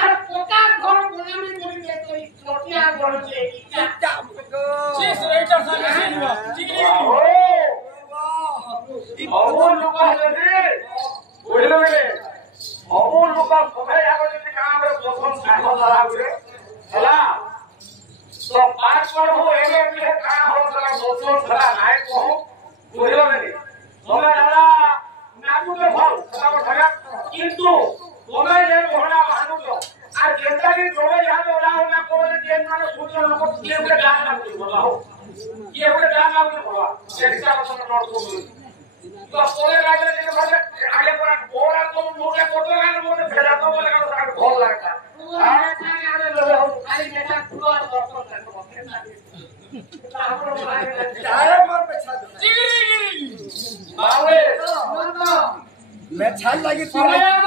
আর পোকা ঘর বনামি করি দে তুই ছোটিয়া গড়ছে ইটা সিস রেটার সামনে সিলবা চিংড়ি অমন লোক হলে বুঝলো রে অমন লোক সবাই আগে যদি কামরে প্রথম সাধন ধরা করে হলা তো পাঁচ পর হো এলে এলে কাম হো তারা প্রথম ধরা নাই কো বুঝলো রে তোমরা দাদা নাগুলে ভাল তারা ঢাকা কিন্তু তোমরা যে ঘোড়া বাহানুলো আর যেটাকে জোরে যাবে ওরা ওরা করে যে মানে সূর্য লোক কি করে গান লাগবে বলা হো কি করে গান লাগবে বলা একটা কথা নোট করুন তো পরে রাজা যে বলে আগে পড়া বড়া তো মুখে কত গান বলে ফেরা তো বলে কথা ভালো লাগতা আর আগে ললে খালি যেটা পুরো আর দর্শন করতে তারপর যায় মার পেছা চিংড়ি বাবরে मैं छाल लगी তোরা